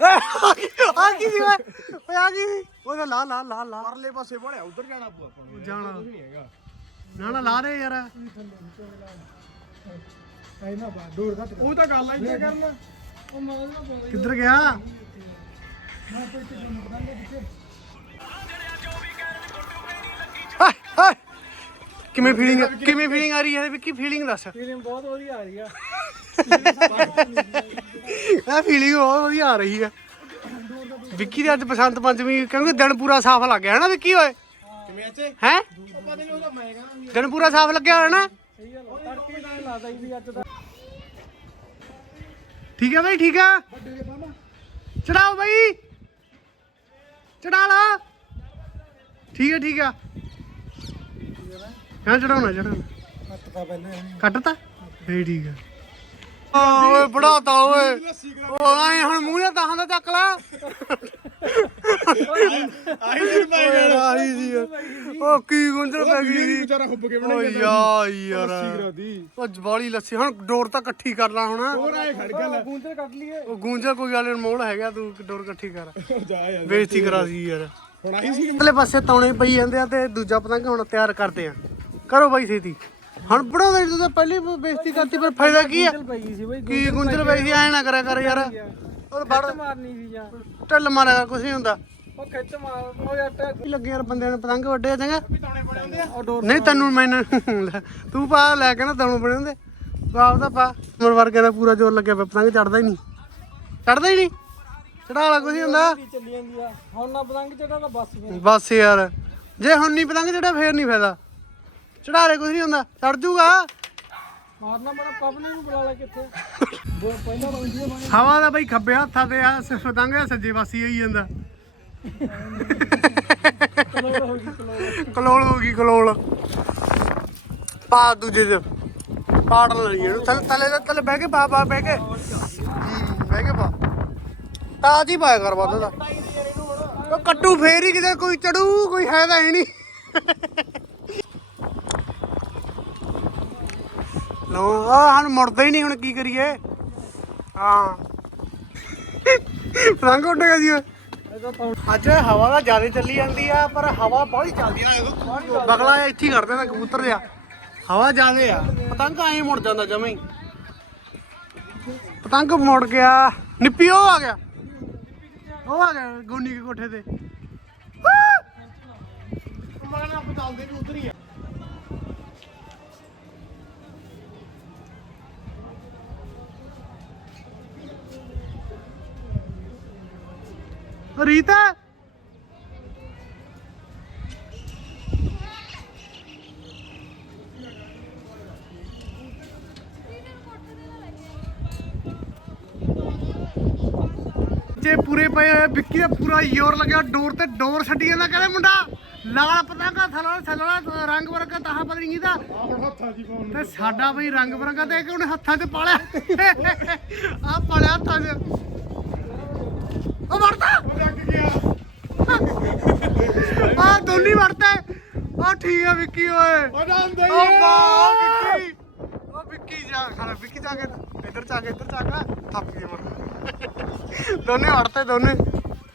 Speaker 2: ਆ ਕੀ ਸੀ ਓਏ? ਓਏ ਆ ਕੀ ਸੀ? ਉਹਦਾ ਲਾ ਲਾ ਲਾ ਲਾ
Speaker 1: ਪਰਲੇ ਪਾਸੇ ਬੜਿਆ ਉਧਰ ਜਾਣਾ ਪਊ ਆਪਾਂ ਨੂੰ।
Speaker 2: ਜਾਣਾ। ਨਾ ਨਾ ਲਾ ਦੇ ਯਾਰ।
Speaker 1: ਉਹ ਤਾਂ ਗੱਲ ਆ ਇੱਥੇ ਕਰਨਾ।
Speaker 2: ਕਿੱਧਰ ਗਿਆ? ਕਿਵੇਂ ਫੀਲਿੰਗ ਕਿਵੇਂ ਫੀਲਿੰਗ ਆ ਰਹੀ ਹੈ? ਵਿੱਕੀ ਫੀਲਿੰਗ ਦੱਸ।
Speaker 4: ਫੀਲਿੰਗ ਬਹੁਤ ਵਧੀਆ ਆ ਰਹੀ ਆ।
Speaker 2: ਇਹ ਫੀਲਿੰਗ ਬਹੁਤ ਵਧੀਆ ਆ ਰਹੀ ਹੈ ਵਿੱਕੀ ਦੇ ਅੱਜ ਬਸੰਤ ਪੰਚਮੀ ਕਿਉਂਕਿ ਦਿਨ ਪੂਰਾ ਸਾਫ਼ ਲੱਗ ਗਿਆ ਹੈ ਨਾ ਵਿੱਕੀ ਓਏ?
Speaker 1: ਕਿਵੇਂ ਅੱਛੇ
Speaker 2: ਹੈ? ਦਿਨ ਪੂਰਾ ਸਾਫ਼ ਲੱਗਿਆ ਹੋਇਆ ਨਾ?
Speaker 4: ਸਹੀ ਗੱਲ ਆ। ਤੜਕੇ ਦਾ ਲੱਗਦਾ ਜੀ ਵੀ ਅੱਜ ਦਾ
Speaker 2: ਠੀਕ ਹੈ ਬਈ ਠੀਕ ਹੈ ਚੜਾਓ ਬਈ। ਚੜਾ ਲਾ। ਠੀਕ ਹੈ ਠੀਕ ਹੈ ਹਾਂ ਚੜਾਉਣਾ ਚੜਾਉਣਾ
Speaker 1: ਕੱਟਦਾ ਪਹਿਲੇ
Speaker 2: ਕੱਟਤਾ? ਫੇਰ ਠੀਕ ਹੈ ਓਏ ਬੜਾਤਾ ਓਏ। ਓ ਆਏ ਹੁਣ ਮੂੰਹ ਜਾਂ ਤਾਹਾਂ ਦਾ ਚੱਕ ਲਾ।
Speaker 1: ਆਹੀ ਦਿਨ ਪੈ
Speaker 2: ਓਏ ਸੀ ਓ ਕੀ ਗੁੰਝਲ ਪੈ ਗਈ
Speaker 1: ਵਿਚਾਰਾ ਹੁੱਬ ਕੇ
Speaker 2: ਓ ਯਾਰ ਯਾਰ।
Speaker 1: ਸਿਗਰਾਦੀ
Speaker 2: ਉਹ ਜਵਾਲੀ ਲੱਸੀ। ਹੁਣ ਡੋਰ ਤਾਂ ਇਕੱਠੀ ਕਰ ਲਾ ਹੁਣ।
Speaker 1: ਹੋਰ ਆਏ ਖੜ ਗਿਆ ਲੈ।
Speaker 4: ਗੂੰਜੇ ਕੱਢ ਲਈਏ।
Speaker 2: ਉਹ ਗੂੰਜਾ ਕੋਈ ਗੱਲ ਨੀ ਮੋੜ ਹੈਗਾ ਤੂੰ ਡੋਰ ਇਕੱਠੀ ਕਰ।
Speaker 1: ਜਾ ਯਾਰ
Speaker 2: ਬੇਇੱਜ਼ਤੀ ਕਰਾ ਸੀ ਯਾਰ।
Speaker 1: ਹੁਣ ਆਹੀ ਸੀ।
Speaker 2: ਪਾਸੇ ਤੌਣੇ ਪਈ ਜਾਂਦੇ ਆ ਤੇ ਦੂਜਾ ਪਤੰਗ ਹੁਣ ਤਿਆਰ ਕਰਦੇ ਆ। ਕਰੋ ਬਾਈ ਛੇਤੀ। ਹੁਣ ਬਣਾਉਂਦੇ ਨੀ, ਤੂੰ ਪਹਿਲੀ ਬੇਇੱਜ਼ਤੀ ਕਰਤੀ ਪਰ ਫਾਇਦਾ ਕੀ ਆ?
Speaker 4: ਚੱਲ ਪਈ ਗਈ ਸੀ ਬਈ
Speaker 2: ਕੀ ਗੁੰਝਲ ਪਈ ਸੀ? ਐ ਨਾ ਕਰਿਆ ਕਰ ਯਾਰ। ਉਹ ਬੜ
Speaker 4: ਮਾਰਨੀ ਸੀ ਜਾਂ।
Speaker 2: ਢਿੱਲ ਮਾਰਿਆ ਕੁਛ ਨਹੀਂ ਹੁੰਦਾ।
Speaker 4: ਉਹ ਖਿੱਚ ਮਾਰ ਉਹ ਯਾਰ
Speaker 2: ਕੀ ਲੱਗੇ ਯਾਰ ਬੰਦਿਆਂ ਨੇ ਪਤੰਗ ਵੱਡੇ ਆ ਚੰਗਾ? ਨਹੀਂ ਤੈਨੂੰ ਮੈਨੂੰ ਲੈ, ਤੂੰ ਪਾ ਲੈ ਕੇ ਨਾ ਤੈਨੂੰ ਬਣੇ ਹੁੰਦੇ। ਪਾ ਉਹਦਾ ਪਾ। ਮਰ ਵਰਗੇ ਦਾ ਪੂਰਾ ਜ਼ੋਰ ਲੱਗਿਆ ਪਿਆ ਪਤੰਗ ਚੜਦਾ ਹੀ ਨਹੀਂ। ਚੜਦਾ ਹੀ ਨਹੀਂ। ਚੜਾ ਵਾਲਾ ਕੁਛ ਨਹੀਂ ਹੁੰਦਾ।
Speaker 4: ਚੱਲੀ ਜਾਂਦੀ ਆ। ਹੁਣ ਨਾ ਪਤੰਗ ਚੜਾ ਤਾਂ ਬੱਸ
Speaker 2: ਬਸ ਯਾਰ। ਜੇ ਹੁਣ ਨਹੀਂ ਪਤੰਗ ਚੜਾ ਫੇਰ ਨਹੀਂ ਫਾਇਦਾ। ਚੜਾਲੇ ਕੁਛ ਨਹੀਂ ਹੁੰਦਾ ਚੜ ਜੂਗਾ।
Speaker 4: ਮਾਰਨਾ ਬੜਾ ਪਬਲਿਕ ਨੂੰ ਬੁਲਾ ਲੈ ਕਿੱਥੇ ਦੋ ਪਹਿਲਾਂ ਰੌਂਦੀ ਬਣੇ
Speaker 2: ਹਵਾ ਦਾ ਬਈ ਖੱਬੇ ਹੱਥਾਂ ਤੇ ਆ ਸ- ਪਤੰਗ ਦਾ ਸੱਜੇ ਪਾਸੇ ਆਈ ਜਾਂਦਾ।
Speaker 4: ਕਲੋੜ ਹੋ ਗਈ ਕਲੋੜ
Speaker 2: ਕਲੋਲ ਹੋ ਗਈ ਕਲੋਲ। ਪਾ ਦੂਜੇ ਚ। ਪਾੜ ਲਈ ਇਹਨੂੰ। ਥੱਲੇ ਥੱਲੇ ਥੱਲੇ ਬਹਿ ਕੇ ਪਾ ਪਾ ਬਹਿ ਕੇ। ਹੂੰ, ਬਹਿ ਕੇ ਪਾ। ਤਾਜ ਹੀ ਪਾਇਆ ਕਰ ਵੱਧ ਦਾ। ਉਹ ਕੱਟੂ ਫੇਰ ਹੀ ਕਿਤੇ ਕੋਈ ਚੜੂ ਕੋਈ ਹੈ ਤਾਂ ਹੈ ਨਹੀਂ। ਲੋ ਆ ਹਨ ਮੁੜਦਾ ਹੀ ਨਹੀਂ, ਹੁਣ ਕੀ ਕਰੀਏ? ਹਾਂ। ਰੰਗ ਉੱਡੇਗਾ ਜੀ। ਅੱਜ ਹਵਾ ਤਾਂ ਜ਼ਿਆਦਾ ਚੱਲੀ ਜਾਂਦੀ ਆ, ਪਰ ਹਵਾ ਬਹੁਤ ਚੱਲਦੀ ਨਾ ਬਗਲਾ ਇੱਥੇ ਹੀ ਕਰਦੇ ਨੇ ਕਬੂਤਰ ਜਿਆ ਹਵਾ ਜ਼ਿਆਦੇ ਆ। ਪਤੰਗ ਐਂ ਮੁੜ ਜਾਂਦਾ ਜਮੇ ਪਤੰਗ ਮੁੜ ਗਿਆ। ਨਿੱਪੀ, ਉਹ ਆ ਗਿਆ। ਉਹ ਆ ਗਿਆ ਗੋਨੀ ਕੇ ਕੋਠੇ ਤੇ।
Speaker 1: ਮਗਨਾ ਬਤਾਲਦੇ ਵੀ ਉਧਰ ਹੀ ਆ।
Speaker 2: ਰੀਤਾ? ਜੇ ਪੂਰੇ ਪਏ ਹੋਏ ਵਿੱਕੀ ਦਾ ਪੂਰਾ ਜ਼ੋਰ ਲੱਗਿਆ, ਡੋਰ ਤੇ ਡੋਰ ਛੱਡੀ ਜਾਂਦਾ ਕਹਿੰਦੇ ਮੁੰਡਾ। ਲਾਲ ਪਤੰਗਾ ਥਲਾ ਥਲਾ ਰੰਗ ਵਰਗਾ ਤਾਹਾ ਪਤਾ ਨਹੀਂ ਕਿਹਦਾ ਤੇ ਸਾਡਾ ਬਈ ਰੰਗ ਬਰੰਗਾ ਤੇ ਕਿ ਉਹਨੇ ਹੱਥਾਂ 'ਚ ਪਾਲਿਆ। ਆ ਪਾਲਿਆ ਹੱਥਾਂ 'ਚ। ਉਹ ਵਰਤਾ।
Speaker 1: ਲੱਗ ਗਿਆ
Speaker 2: ਆ ਦੋਨੀ ਵਰਤਾ ਆ ਠੀਕ ਆ ਵਿੱਕੀ ਓਏ।
Speaker 1: ਉਹ ਜਾਂਦਾ
Speaker 2: ਓ ਵਾਹ ਵਿੱਕੀ। ਓ ਵਿੱਕੀ ਜਾ ਖੜਾ ਵਿੱਕੀ ਜਾ ਕੇ ਇੱਧਰ ਜਾ ਕੇ ਇੱਧਰ ਜਾ ਕੇ। ਥੱਪ ਕੇ। ਮਰ ਦੋਨੇ ਵੜਤੇ ਦੋਨੇ।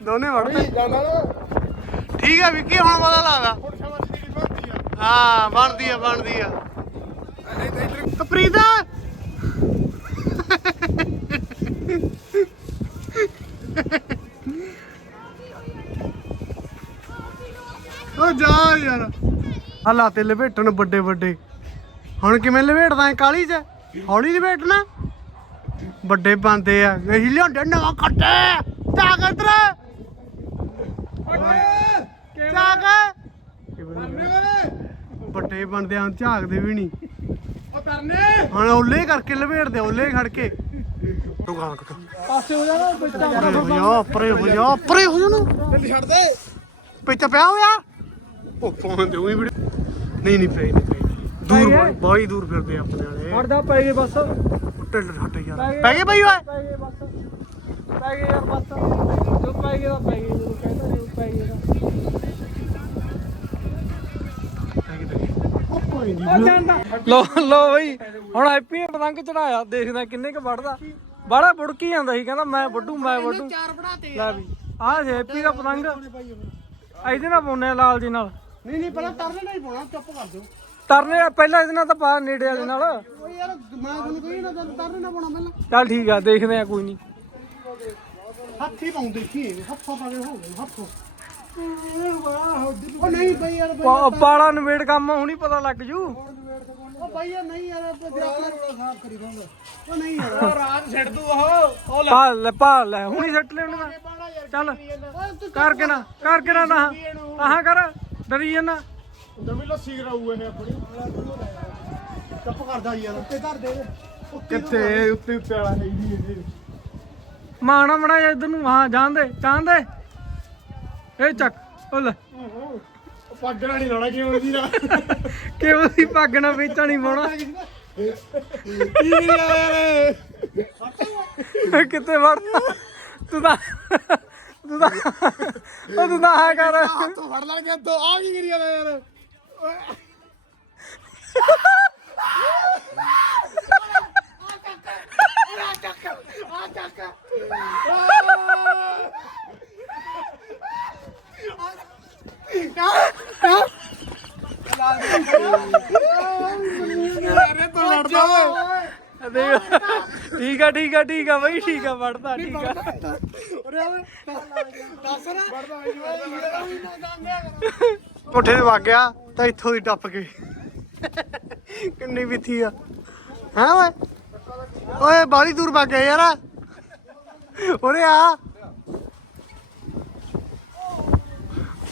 Speaker 2: ਦੋਨੇ ਵੜਤੇ
Speaker 1: ਜਾਂਦਾ ਨਾ।
Speaker 2: ਠੀਕ ਆ ਵਿੱਕੀ ਹੁਣ ਪਤਾ ਲੱਗਦਾ।
Speaker 1: ਹੁਣ ਆ।
Speaker 2: ਹਾਂ ਬਣਦੀ ਆ ਬਣਦੀ ਆ। ਹਲਾ ਤੇ ਲਪੇਟਣ ਵੱਡੇ ਵੱਡੇ। ਹੁਣ ਕਿਵੇਂ ਲਪੇਟਦਾ ਹੈ ਕਾਲੀ ਚ? ਹੌਲੀ ਲਪੇਟਣਾ? ਵੱਡੇ ਬੰਦੇ ਆ। ਅਸੀਂ ਲਿਆਂਦੇ ਨਵਾਂ ਕੱਟੇ ਜਾ ਜਾ ਕੇ ਵੱਡੇ ਬੰਦੇ ਆਂ ਝਾਕਦੇ ਵੀ ਨਹੀਂ।
Speaker 1: ਉਹ ਕਰਨੇ
Speaker 2: ਹੁਣ ਓਲੇ ਕਰਕੇ ਲਪੇਟਦੇ ਓਲੇ ਖੜ ਕੇ। ਦੁਕਾਨ ਕੋ
Speaker 4: ਪਾਸੇ ਹੋ ਜਾਣਾ ਬੱਚਾ
Speaker 2: ਹੋ ਜਾ ਪਰੇ ਹੋ ਜਾ ਪਰੇ ਹੋ ਜਾ ਨਾ
Speaker 1: ਪਿੰਡ ਛੱਡ ਦੇ।
Speaker 2: ਪਿੱਛੇ ਪਿਆ ਹੋਇਆ? ਉਹ ਫੋਨ ਤੇ ਉਹੀ ਵੀਡੀਓ ਨਹੀਂ ਨਹੀਂ ਪਈ ਨਹੀਂ ਪਈ ਦੂਰ
Speaker 4: ਗਏ?
Speaker 2: ਬਾਹਲੀ ਦੂਰ ਫਿਰਦੇ ਆ ਆਪਣੇ ਵਾਲੇ।
Speaker 4: ਹਟਦਾ ਪੈ ਗਏ ਬਸ।
Speaker 2: ਢਿੱਲ ਹਟ ਯਾਰ।
Speaker 4: ਪੈ ਗਏ।
Speaker 2: ਬਈ ਓਏ?
Speaker 4: ਪੈ ਗਏ ਬਸ। ਪੈ ਗਏ ਯਾਰ ਬਸ। ਜੋ ਪੈ ਗਏ ਤਾਂ ਪੈ ਗਏ ਜਦੋਂ ਕਹਿੰਦਾ ਜੋ ਪੈ ਗਏ ਤਾਂ। ਲੋ ਲੋ ਬਈ ਹੁਣ ਐਪੀ ਪਤੰਗ ਚੜਾਇਆ। ਦੇਖਦਾ ਕਿੰਨੇ ਕ ਵੜਦਾ ਬੜਾ ਬੁੜਕੀ ਜਾਂਦਾ ਸੀ ਕਹਿੰਦਾ ਮੈਂ ਵੱਡੂ ਮੈਂ ਵੱਡੂ
Speaker 2: ਚਾਰ ਬਣਾਤੇ
Speaker 4: ਲੈ ਵੀ। ਆਹ ਜੇ ਐਪੀ ਦਾ ਪਤੰਗ। ਇਹਦੇ ਨਾਲ ਪਾਉਨੇ ਲਾਲ ਜੀ ਨਾਲ।
Speaker 2: ਨਹੀਂ ਨਹੀਂ ਪਹਿਲਾਂ ਤਰਲੇ ਨਹੀਂ ਪਾਉਣਾ ਚੁੱਪ ਕਰ ਦਿਓ
Speaker 4: ਤਰਨੇ ਪਹਿਲਾਂ ਇਹਦੇ ਨਾਲ ਤਾਂ ਪਾ ਨੇੜੇ ਵਾਲੇ ਨਾਲ।
Speaker 2: ਓ ਯਾਰ ਮੈਂ ਤੁਹਾਨੂੰ ਕਹੀ ਨਾ ਤਰਨ ਨਾ ਪਾਉਣਾ ਪਹਿਲਾਂ।
Speaker 4: ਚੱਲ ਠੀਕ ਆ ਦੇਖਦੇ ਆ ਕੋਈ ਨਹੀਂ।
Speaker 2: ਹੱਥੀ ਪਾਉਂ ਦੇਖੀ ਹੱਥੋਂ ਪਾ ਕੇ ਹੋ ਗਏ ਹੱਥੋਂ। ਉਹ ਨਹੀਂ ਬਈ ਯਾਰ ਬਈ
Speaker 4: ਪਾ- ਪਾਲਾ ਨਵੇੜ ਕੰਮ ਹੁਣੀ ਪਤਾ ਲੱਗ ਜੂ।
Speaker 2: ਉਹ ਬਈ ਯਾਰ ਨਹੀਂ ਯਾਰ ਆਪਾਂ ਆਪਣਾ ਰੋਲਾ ਸਾਫ਼ ਕਰੀ ਦੋਗਾ ਉਹ ਨਹੀਂ ਯਾਰ।
Speaker 1: ਰਾਤ ਛੱਡ ਦੂ ਉਹ
Speaker 4: ਪਾ ਲੈ ਪਾ ਲੈ ਹੁਣੀ ਸੱਟ ਲੈ ਉਹਨਾਂ ਦਾ ਚੱਲ।
Speaker 2: ਤੂੰ
Speaker 4: ਕਰਕੇ ਨਾ ਕਰਕੇ ਨਾ ਨਾ। ਆਹਾਂ ਕਰ। ਡਰੀ ਜਾਂਦਾ
Speaker 2: ਦਮੀ ਲੱਸੀ ਕਰਾਊ ਇਹਨੇ ਆਪਣੀ। ਚੁੱਪ ਕਰਦਾ ਯਾਰ ਉੱਤੇ ਧਰ ਦੇ।
Speaker 1: ਕਿੱਥੇ? ਉੱਤੇ ਉੱਤੇ ਵਾਲਾ ਹੈ ਹੀ ਨਹੀਂ
Speaker 4: ਮਾਣਾ ਮੜਾ ਇਧਰ ਨੂੰ ਹਾਂ ਜਾਣ ਦੇ ਜਾਣ ਦੇ। ਇਹ ਚੱਕ ਉਹ ਲੈ।
Speaker 1: ਪੱਗਣਾ ਨਹੀਂ ਲਾਉਣਾ ਕਿਉਂ ਦੀ ਨਾ?
Speaker 4: ਕਿਉਂ ਦੀ ਪੱਗ ਨਾ ਵੇਚਾ ਨਹੀਂ ਪਾਉਣਾ?
Speaker 1: ਕੀ ਯਾਰ?
Speaker 4: ਕਿੱਥੇ ਵੜਦਾ? ਤੂੰ ਤਾਂ ਤੂੰ ਤਾਂ ਉਹ ਤੂੰ ਤਾਂ ਆ ਕਰ।
Speaker 1: ਤੂੰ ਫੜ ਲੈ ਕੇ ਤੋ ਆ ਕੀ ਕਰੀ ਜਾਂਦਾ ਯਾਰ? ਅਰੇ ਤੂੰ ਲੜਦਾ ਓਏ।
Speaker 4: ਦੇਖ। ਠੀਕ ਆ ਠੀਕ ਆ ਠੀਕ ਆ ਬਈ ਠੀਕ ਆ ਵੜਦਾ ਠੀਕ ਆ।
Speaker 2: ਕੋਠੇ ਤੇ ਵਗ ਗਿਆ ਤਾਂ ਇੱਥੋਂ ਦੀ ਟੱਪ ਕੇ। ਕਿੰਨੀ ਬਿੱਥੀ ਆ। ਹੈ ਓਏ? ਓਏ ਬਾਲੀ ਦੂਰ ਵਗ ਗਿਆ ਯਾਰ। ਓਰੇ ਆ।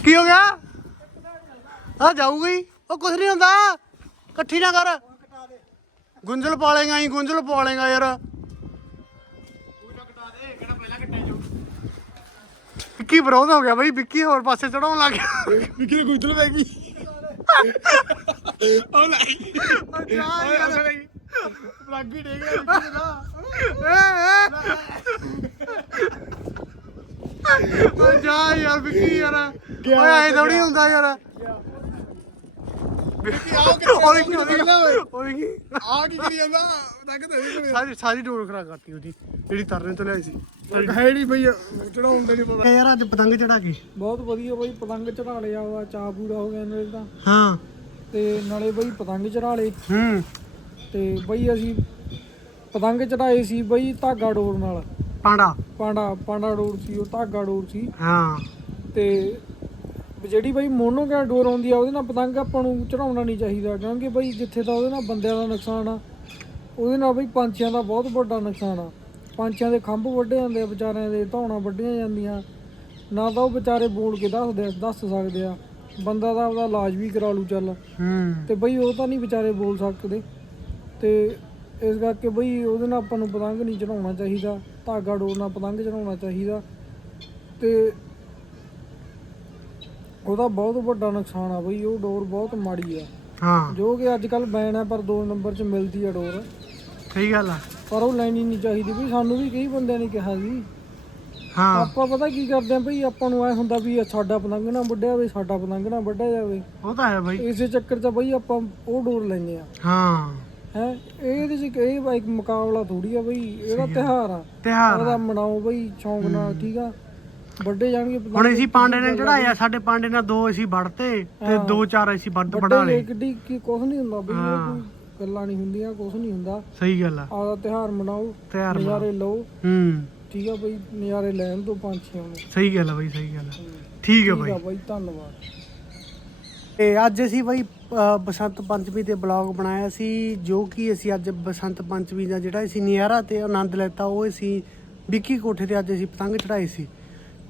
Speaker 2: ਕੀ ਹੋ ਗਿਆ? ਆ ਜਾਊਗੀ। ਉਹ ਕੁਛ ਨਹੀਂ ਹੁੰਦਾ। ਇਕੱਠੀ ਨਾ ਕਰ। ਗੁੰਝਲ ਪਾਲੇਗਾ ਹੀ ਗੁੰਝਲ ਪਾਲੇਗਾ ਯਾਰ। ਵਿੱਕੀ ਵਿਰੋਧ ਹੋ ਗਿਆ ਬਈ ਵਿੱਕੀ ਹੋਰ ਪਾਸੇ ਚੜਾਉਣ ਲੱਗ ਗਿਆ।
Speaker 1: ਵਿੱਕੀ ਨੇ ਗੁੱਜਲ ਪੈ ਗਈ। ਉਹ ਲੈ।
Speaker 2: ਯਾਰ
Speaker 1: ਲੱਗ ਹੀ ਡੇ ਗਿਆ ਵਿੱਕੀ ਦਾ।
Speaker 2: ਓਏ ਜਾ ਯਾਰ ਵਿੱਕੀ ਯਾਰ। ਓਏ ਐ ਥੋੜੀ ਹੁੰਦਾ ਯਾਰ। ਵਿੱਕੀ ਆਓ ਕਿੱਥੇ ਓਏ ਕੀ ਓਏ। ਕੀ
Speaker 1: ਆ ਕੀ ਕਰੀ ਜਾਂਦਾ? ਤੱਕ ਤੇ ਨਹੀਂ
Speaker 2: ਸਾਰੀ ਸਾਰੀ ਡੋਰ ਖਰਾ ਕਰਤੀ ਉਹਦੀ ਜਿਹੜੀ ਤਰਨੇ ਤੋਂ ਲਿਆਈ ਸੀ।
Speaker 1: ਹੈ ਨਹੀਂ ਭਈ ਚੜਾਉਣ ਦੇ ਨਹੀਂ ਪਤਾ।
Speaker 2: ਯਾਰ ਅੱਜ ਪਤੰਗ ਚੜਾ ਕੇ।
Speaker 4: ਬਹੁਤ ਵਧੀਆ ਬਈ ਪਤੰਗ ਚੜਾ ਲਿਆ ਵਾ ਚਾਹ ਪੂਰਾ ਹੋ ਗਿਆ ਨਾਲੇ ਤਾਂ।
Speaker 2: ਹਾਂ।
Speaker 4: ਤੇ ਨਾਲੇ ਬਈ ਪਤੰਗ ਚੜਾ ਲਏ।
Speaker 2: ਹੂੰ।
Speaker 4: ਤੇ ਬਈ ਅਸੀਂ ਪਤੰਗ ਚੜਾਏ ਸੀ ਬਈ ਧਾਗਾ ਡੋਰ ਨਾਲ।
Speaker 2: ਪਾਂਡਾ।
Speaker 4: ਪਾਂਡਾ ਪਾਂਡਾ ਡੋਰ ਸੀ ਉਹ ਧਾਗਾ ਡੋਰ ਸੀ।
Speaker 2: ਹਾਂ।
Speaker 4: ਤੇ ਜਿਹੜੀ ਬਈ ਮੋਨੋਗੈਟ ਡੋਰ ਆਉਂਦੀ ਆ ਉਹਦੇ ਨਾਲ ਪਤੰਗ ਆਪਾਂ ਨੂੰ ਚੜਾਉਣਾ ਨਹੀਂ ਚਾਹੀਦਾ ਕਿਉਂਕਿ ਬਈ ਜਿੱਥੇ ਤਾਂ ਉਹਦੇ ਨਾਲ ਬੰਦਿਆਂ ਦਾ ਨੁਕਸਾਨ ਆ ਉਹਦੇ ਨਾਲ ਬਈ ਪੰਛੀਆਂ ਦਾ ਬਹੁਤ ਵੱਡਾ ਨੁਕਸਾਨ ਆ। ਪੰਛੀਆਂ ਦੇ ਖੰਭ ਵੱਢੇ ਜਾਂਦੇ ਆ ਵਿਚਾਰਿਆਂ ਦੇ ਧੌਣਾ ਵੱਢੀਆਂ ਜਾਂਦੀਆਂ। ਨਾ ਤਾਂ ਉਹ ਵਿਚਾਰੇ ਬੋਲ ਕੇ ਦੱਸਦੇ ਦੱਸ ਸਕਦੇ ਆ। ਬੰਦਾ ਤਾਂ ਆਪਦਾ ਇਲਾਜ ਵੀ ਕਰਾ ਲੂ ਚੱਲ। ਤੇ ਬਈ ਉਹ ਤਾਂ ਨਹੀਂ ਵਿਚਾਰੇ ਬੋਲ ਸਕਦੇ। ਤੇ ਇਸ ਕਰਕੇ ਬਈ ਉਹਦੇ ਨਾਲ ਆਪਾਂ ਨੂੰ ਪਤੰਗ ਨਹੀਂ ਚੜਾਉਣਾ ਚਾਹੀਦਾ ਧਾਗਾ ਡੋਰ ਨਾਲ ਪਤੰਗ ਚੜਾਉਣਾ ਚਾਹੀਦਾ। ਤੇ ਉਹਦਾ ਬਹੁਤ ਵੱਡਾ ਨੁਕਸਾਨ ਆ ਬਈ ਉਹ ਡੋਰ ਬਹੁਤ ਮਾੜੀ ਆ।
Speaker 2: ਹਾਂ।
Speaker 4: ਜੋ ਕਿ ਅੱਜ ਕੱਲ ਬੈਨ ਆ ਪਰ 2 ਨੰਬਰ 'ਚ ਮਿਲਦੀ ਆ ਡੋਰ।
Speaker 2: ਸਹੀ ਗੱਲ ਆ।
Speaker 4: ਪਰ ਉਹ ਲੈਣੀ ਨਹੀਂ ਚਾਹੀਦੀ ਵੀ ਸਾਨੂੰ ਵੀ ਕਈ ਬੰਦਿਆਂ ਨੇ ਕਿਹਾ ਸੀ।
Speaker 2: ਹਾਂ।
Speaker 4: ਆਪਾਂ ਪਤਾ ਕੀ ਕਰਦੇ ਆ ਬਈ ਆਪਾਂ ਨੂੰ ਐ ਹੁੰਦਾ ਵੀ ਸਾਡਾ ਪਤੰਗ ਨਾ ਵੱਢਿਆ ਜਾਵੇ ਸਾਡਾ ਪਤੰਗ ਨਾ ਵੱਢਿਆ ਜਾਵੇ।
Speaker 2: ਉਹ ਤਾਂ ਹੈ ਬਈ।
Speaker 4: ਇਸੇ ਚੱਕਰ 'ਚ ਬਈ ਆਪਾਂ ਉਹ ਡੋਰ ਲੈਂਦੇ ਆ।
Speaker 2: ਹਾਂ।
Speaker 4: ਹੈ ਇਹਦੇ ਚ ਇਹ ਬਈ ਇੱਕ ਮੁਕਾਬਲਾ ਥੋੜੀ ਆ ਬਈ ਇਹਦਾ ਤਿਹਾਰ ਆ।
Speaker 2: ਤਿਹਾਰ
Speaker 4: ਉਹਦਾ ਮਨਾਓ ਬਈ ਸ਼ੌਂਕ ਨਾਲ ਠੀਕ ਆ। ਵੱਡੇ ਜਾਣਗੇ
Speaker 2: ਹੁਣ ਅਸੀਂ ਪਾਂਡੇ ਨੇ ਚੜਾਇਆ ਸਾਡੇ ਪਾਂਡੇ ਨਾਲ ਦੋ ਅਸੀਂ ਵੜਤੇ ਤੇ ਦੋ ਚਾਰ ਅਸੀਂ ਵੱਧ
Speaker 4: ਵੱਡੇ
Speaker 2: ਲਏ।
Speaker 4: ਕਿੱਡੀ ਕੀ ਕੁਝ ਨਹੀਂ ਹੁੰਦਾ ਬਈ ਇਹ ਗੱਲਾਂ ਨਹੀਂ ਹੁੰਦੀਆਂ ਕੁਝ ਨਹੀਂ ਹੁੰਦਾ।
Speaker 2: ਸਹੀ ਗੱਲ ਆ।
Speaker 4: ਆਦਾ ਤਿਹਾਰ ਮਨਾਓ
Speaker 2: ਤਿਹਾਰ।
Speaker 4: ਨਜ਼ਾਰੇ ਲਓ।
Speaker 2: ਹੂੰ।
Speaker 4: ਠੀਕ ਆ ਬਈ ਨਜ਼ਾਰੇ ਲੈਣ ਤੋਂ ਪੰਛੀਆਂ ਨੂੰ
Speaker 2: ਸਹੀ ਗੱਲ ਆ ਬਈ ਸਹੀ ਗੱਲ ਆ। ਠੀਕ ਆ ਬਈ।
Speaker 4: ਬਈ ਧੰਨਵਾਦ।
Speaker 2: ਤੇ ਅੱਜ ਅਸੀਂ ਬਈ ਬਸੰਤ ਪੰਚਮੀ ਤੇ ਬਲੌਗ ਬਣਾਇਆ ਸੀ ਜੋ ਕਿ ਅਸੀਂ ਅੱਜ ਬਸੰਤ ਪੰਚਮੀ ਦਾ ਜਿਹੜਾ ਅਸੀਂ ਨਿਆਰਾ ਤੇ ਆਨੰਦ ਲੈਤਾ ਉਹ ਅਸੀਂ ਵਿੱਕੀ ਕੋਠੇ ਤੇ ਅੱਜ ਅਸੀਂ ਪਤੰਗ ਚੜਾਈ ਸੀ।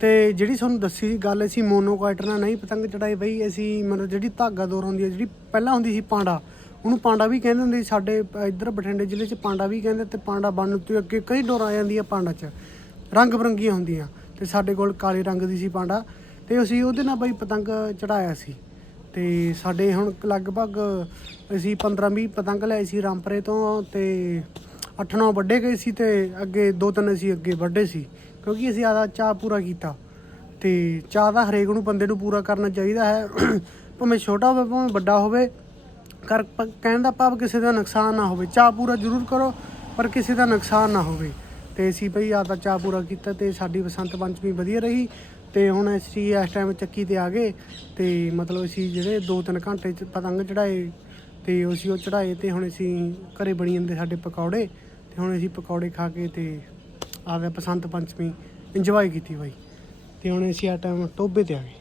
Speaker 2: ਤੇ ਜਿਹੜੀ ਤੁਹਾਨੂੰ ਦੱਸੀ ਸੀ ਗੱਲ, ਅਸੀਂ ਮੋਨੋਕਾਈਟਰ ਨਾਲ ਨਹੀਂ ਪਤੰਗ ਚੜਾਈ ਬਈ, ਅਸੀਂ ਮਤਲਬ ਜਿਹੜੀ ਧਾਗਾ ਦੌਰ ਹੁੰਦੀ ਹੈ, ਜਿਹੜੀ ਪਹਿਲਾਂ ਹੁੰਦੀ ਸੀ ਪਾਂਡਾ, ਉਹਨੂੰ ਪਾਂਡਾ ਵੀ ਕਹਿੰਦੇ ਹੁੰਦੇ ਸੀ, ਸਾਡੇ ਇੱਧਰ ਬਠਿੰਡੇ ਜ਼ਿਲ੍ਹੇ 'ਚ ਪਾਂਡਾ ਵੀ ਕਹਿੰਦੇ ਤੇ ਪਾਂਡਾ ਬਣਨ ਤੋਂ ਅੱਗੇ ਕਈ ਡੋਰਾਂ ਆ ਜਾਂਦੀਆਂ ਪਾਂਡਾ 'ਚ, ਰੰਗ ਬਰੰਗੀਆਂ ਹੁੰਦੀਆਂ ਤੇ ਸਾਡੇ ਕੋਲ ਕਾਲੇ ਰੰਗ ਦੀ ਸੀ ਪਾਂਡਾ ਤੇ ਅਸੀਂ ਉਹਦੇ ਨਾਲ ਬਈ ਪਤੰਗ ਚੜਾਇਆ ਸੀ ਤੇ ਸਾਡੇ ਹੁਣ ਲਗਭਗ ਅਸੀਂ 15-20 ਪਤੰਗ ਲਏ ਸੀ ਰਾਮਪਰੇ ਤੋਂ ਤੇ 8-9 ਵੱਡੇ ਗਏ ਸੀ ਤੇ ਅੱਗੇ ਦੋ ਤਿੰਨ ਅਸੀਂ ਅੱਗੇ ਵੱਡੇ ਸੀ। ਕਿਉਂਕਿ ਅਸੀਂ ਆਦਾ ਚਾਹ ਪੂਰਾ ਕੀਤਾ। ਤੇ ਚਾਹ ਦਾ ਹਰੇਕ ਨੂੰ ਬੰਦੇ ਨੂੰ ਪੂਰਾ ਕਰਨਾ ਚਾਹੀਦਾ ਹੈ। ਭਾਵੇਂ ਛੋਟਾ ਹੋਵੇ, ਭਾਵੇਂ ਵੱਡਾ ਹੋਵੇ, ਕਰ ਪ- ਕਹਿਣ ਦਾ ਭਾਵ ਕਿਸੇ ਦਾ ਨੁਕਸਾਨ ਨਾ ਹੋਵੇ। ਚਾਹ ਪੂਰਾ ਜ਼ਰੂਰ ਕਰੋ, ਪਰ ਕਿਸੇ ਦਾ ਨੁਕਸਾਨ ਨਾ ਹੋਵੇ। ਤੇ ਅਸੀਂ ਭਈ ਆਦਾ ਚਾਹ ਪੂਰਾ ਕੀਤਾ ਤੇ ਸਾਡੀ ਬਸੰਤ ਪੰਚਮੀ ਵਧੀਆ ਰਹੀ। ਤੇ ਹੁਣ ਅਸੀਂ ਇਸ ਟਾਈਮ ਚੱਕੀ ਤੇ ਆ ਗਏ। ਤੇ ਮਤਲਬ ਅਸੀਂ ਜਿਹੜੇ 2-3 ਘੰਟੇ ਚ ਪਤੰਗ ਚੜਾਏ ਤੇ ਅਸੀਂ ਉਹ ਚੜਾਏ ਤੇ ਹੁਣ ਅਸੀਂ ਘਰੇ ਬਣੀ ਜਾਂਦੇ ਸਾਡੇ ਪਕੌੜੇ। ਤੇ ਹੁਣ ਅਸੀਂ ਪਕੌੜੇ ਖਾ ਕੇ ਤੇ ਆਪਦਾ ਬਸੰਤ ਪੰਚਮੀ ਇੰਜੋਏ ਕੀਤੀ ਬਾਈ। ਤੇ ਹੁਣ ਅਸੀਂ ਆ ਟਾਈਮ ਟੋਬੇ ਤੇ ਆ ਗਏ।